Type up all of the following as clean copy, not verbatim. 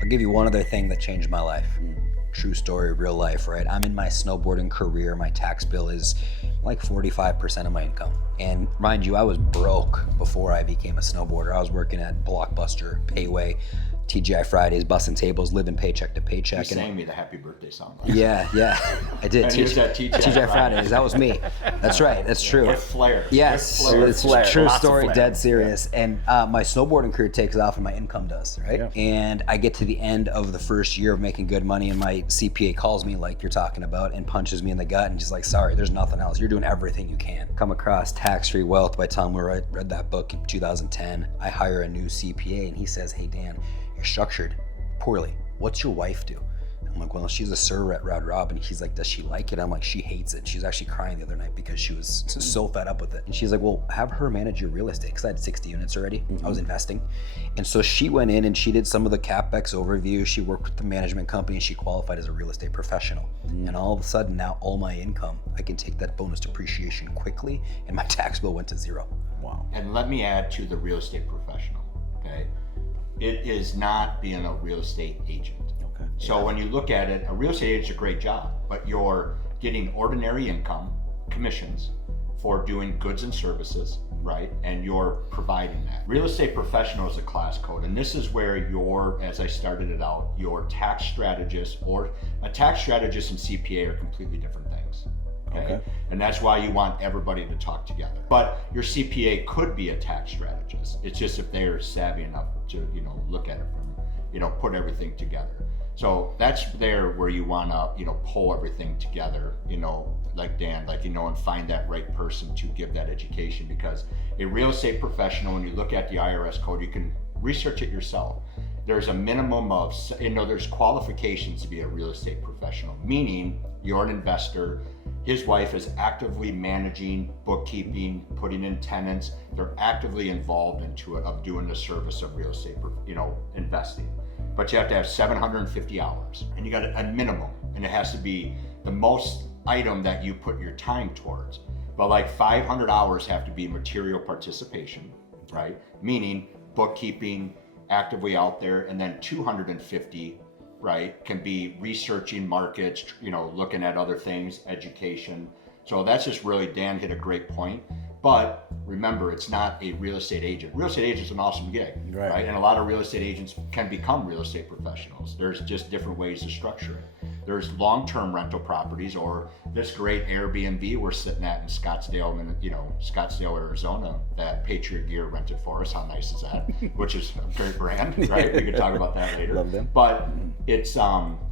I'll give you one other thing that changed my life. True story, real life, right? I'm in my snowboarding career. My tax bill is like 45% of my income. And mind you, I was broke before I became a snowboarder. I was working at Blockbuster, Payway, TGI Fridays, busting tables, living paycheck to paycheck. You sang me the happy birthday song. Yeah, I did. And here's that TGI Fridays, that was me. That's right, that's true. With flair. Yes, With flair. it's flair. true Lots of story, flair. dead serious. And my snowboarding career takes off and my income does, right? Yeah. And I get to the end of the first year of making good money and my CPA calls me like you're talking about and punches me in the gut and just like, sorry, there's nothing else. You're doing everything you can. Come across Tax-Free Wealth by Tom Moore. I read that book in 2010. I hire a new CPA and he says, hey Dan, you're structured poorly. What's your wife do? I'm like, well, she's a server at Rod Rob. And he's like, does she like it? I'm like, she hates it. She's actually crying the other night because she was so fed up with it. And she's like, well, have her manage your real estate. Cause I had 60 units already. I was investing. And so she went in and she did some of the CapEx overview. She worked with the management company and she qualified as a real estate professional. And all of a sudden now all my income, I can take that bonus depreciation quickly and my tax bill went to zero. Wow. And let me add to the real estate professional, okay? It is not being a real estate agent. Okay. So when you look at it, a real estate agent's a great job, but you're getting ordinary income, commissions for doing goods and services, right? And you're providing that. Real estate professional is a class code, and this is where your, as I started it out, your tax strategist or a tax strategist and CPA are completely different things. Okay. And that's why you want everybody to talk together. But your CPA could be a tax strategist. It's just if they're savvy enough to, look at it from, put everything together. So that's there where you want to, pull everything together, like Dan, and find that right person to give that education. Because a real estate professional, when you look at the IRS code, you can research it yourself. There's a minimum of, there's qualifications to be a real estate professional, meaning you're an investor. His wife is actively managing, bookkeeping, putting in tenants. They're actively involved into it of doing the service of real estate, investing. But you have to have 750 hours and you got a minimum, and it has to be the most item that you put your time towards. But like 500 hours have to be material participation, right? Meaning bookkeeping, actively out there, and then 250, right, can be researching markets, looking at other things, education. So that's just really, Dan hit a great point. But remember, it's not a real estate agent. Real estate agent is an awesome gig, right? And a lot of real estate agents can become real estate professionals. There's just different ways to structure it. There's long-term rental properties, or this great Airbnb we're sitting at in Scottsdale, Scottsdale, Arizona, that Patriot Gear rented for us. How nice is that? Which is a great brand, right? We could talk about that later. Love them. But it's,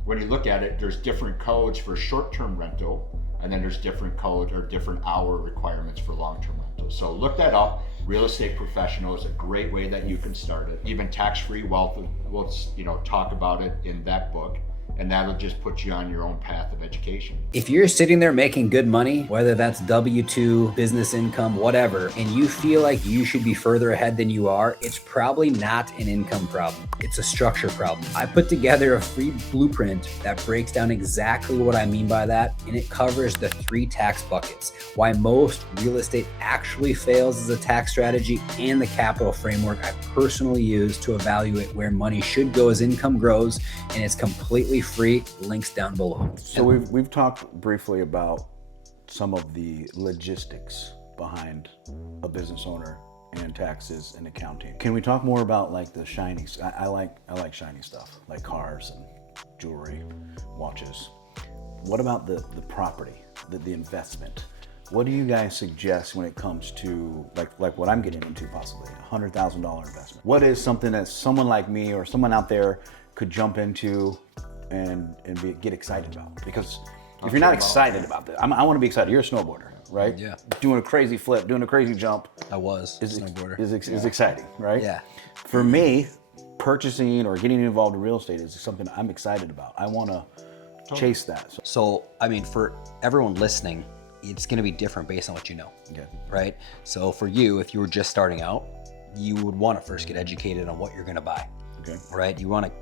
when you look at it, there's different codes for short-term rental, and then there's different codes or different hour requirements for long-term rental. So look that up. Real estate professional is a great way that you can start it. Even Tax-Free Wealth, we'll talk about it in that book. And that'll just put you on your own path of education. If you're sitting there making good money, whether that's W-2, business income, whatever, and you feel like you should be further ahead than you are, it's probably not an income problem. It's a structure problem. I put together a free blueprint that breaks down exactly what I mean by that, and it covers the 3 tax buckets, why most real estate actually fails as a tax strategy, and the capital framework I personally use to evaluate where money should go as income grows, and it's completely free. Links down below. So we've talked briefly about some of the logistics behind a business owner and taxes and accounting. Can we talk more about like the shiny? I like shiny stuff, like cars and jewelry, watches. What about the property, the investment? What do you guys suggest when it comes to like what I'm getting into, possibly a $100,000 investment? What is something that someone like me or someone out there could jump into and get excited about? Because if you're not excited about that, I want to be excited. You're a snowboarder, right? Yeah. Doing a crazy flip, doing a crazy jump. I was a snowboarder. Is exciting, right? Yeah. For me, purchasing or getting involved in real estate is something I'm excited about. I want to chase that. So, I mean, for everyone listening, it's going to be different based on what you know, right? So for you, if you were just starting out, you would want to first get educated on what you're going to buy, right? You want to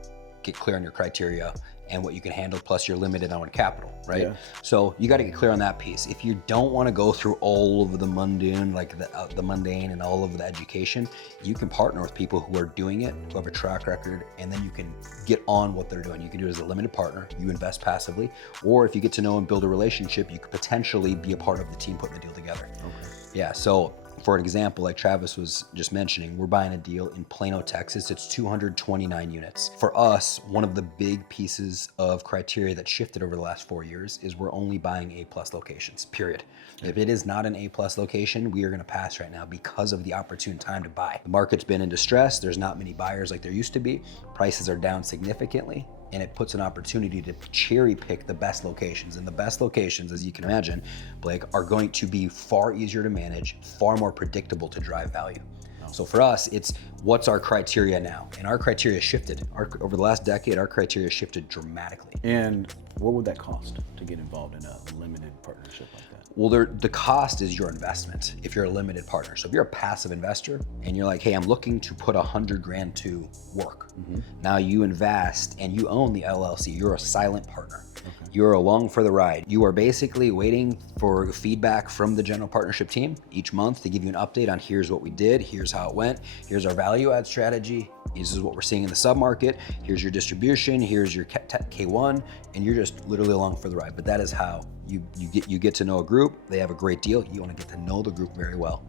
get clear on your criteria and what you can handle, plus you're limited on capital, right? Yeah. So you got to get clear on that piece. If you don't want to go through all of the mundane, like the mundane and all of the education, you can partner with people who are doing it, who have a track record, and then you can get on what they're doing. You can do it as a limited partner, you invest passively, or if you get to know and build a relationship, you could potentially be a part of the team putting the deal together. Okay. Yeah, so for an example, like Travis was just mentioning, we're buying a deal in Plano, Texas. It's 229 units. For us, one of the big pieces of criteria that shifted over the last 4 years is we're only buying A+ locations, period. If it is not an A+ location, we are gonna pass right now because of the opportune time to buy. The market's been in distress. There's not many buyers like there used to be. Prices are down significantly, and it puts an opportunity to cherry pick the best locations. And the best locations, as you can imagine, Blake, are going to be far easier to manage, far more predictable to drive value. So for us, it's what's our criteria now? And our criteria shifted. Over the last decade, our criteria shifted dramatically. And what would that cost to get involved in a limited partnership like that? Well, the cost is your investment if you're a limited partner. So if you're a passive investor and you're like, hey, I'm looking to put $100,000 to work. Now you invest and you own the LLC. You're a silent partner. Okay. You're along for the ride. You are basically waiting for feedback from the general partnership team each month to give you an update on here's what we did, here's how it went, here's our value add strategy, this is what we're seeing in the submarket, here's your distribution, here's your K1, and you're just literally along for the ride. But that is how you get to know a group. They have a great deal. You want to get to know the group very well.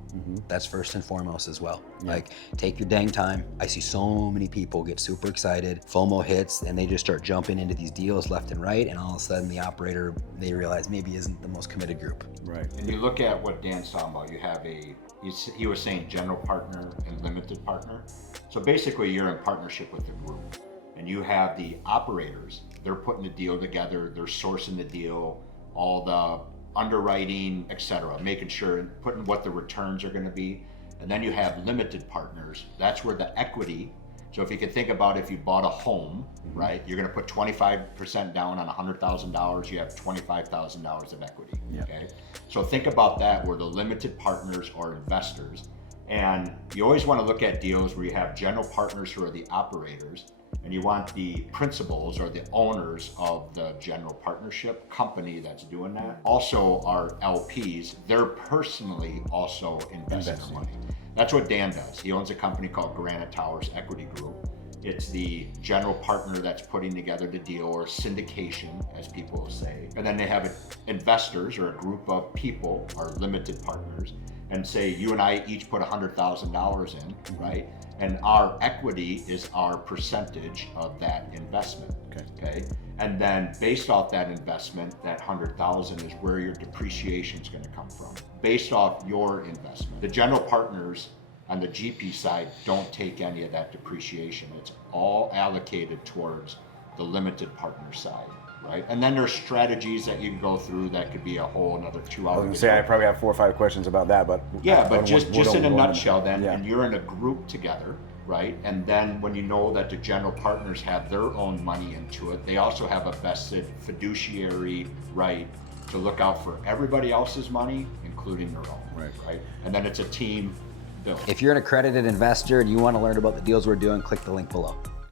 That's first and foremost as well. Yeah. Like, take your dang time. I see so many people get super excited, FOMO hits, and they just start jumping into these deals left and right, and all of a sudden the operator, they realize maybe isn't the most committed group. Right. And you look at what Dan's talking about, you have he was saying general partner and limited partner. So basically you're in partnership with the group, and you have the operators, they're putting the deal together, they're sourcing the deal, all the underwriting, etc., making sure and putting what the returns are going to be. And then you have limited partners. That's where the equity. So if you can think about if you bought a home, right, you're going to put 25% down on $100,000. You have $25,000 of equity. Yeah. Okay. So think about that, where the limited partners are investors, and you always want to look at deals where you have general partners who are the operators, and you want the principals or the owners of the general partnership company that's doing that. Also our LPs, they're personally also investing the money. That's what Dan does. He owns a company called Granite Towers Equity Group. It's the general partner that's putting together the deal, or syndication, as people will say. And then they have investors, or a group of people, or limited partners, and say you and I each put $100,000 in, right? And our equity is our percentage of that investment. Okay. And then based off that investment, that 100,000 is where your depreciation is going to come from, based off your investment. The general partners on the GP side don't take any of that depreciation. It's all allocated towards the limited partner side. Right? And then there's strategies that you can go through that could be a whole another 2 hours. I was gonna say I probably have 4 or 5 questions about that, but yeah, but just in a nutshell, then, yeah. And you're in a group together, right? And then when you know that the general partners have their own money into it, they also have a vested fiduciary right to look out for everybody else's money, including their own. Right? And then it's a team build. If you're an accredited investor and you want to learn about the deals we're doing, click the link below.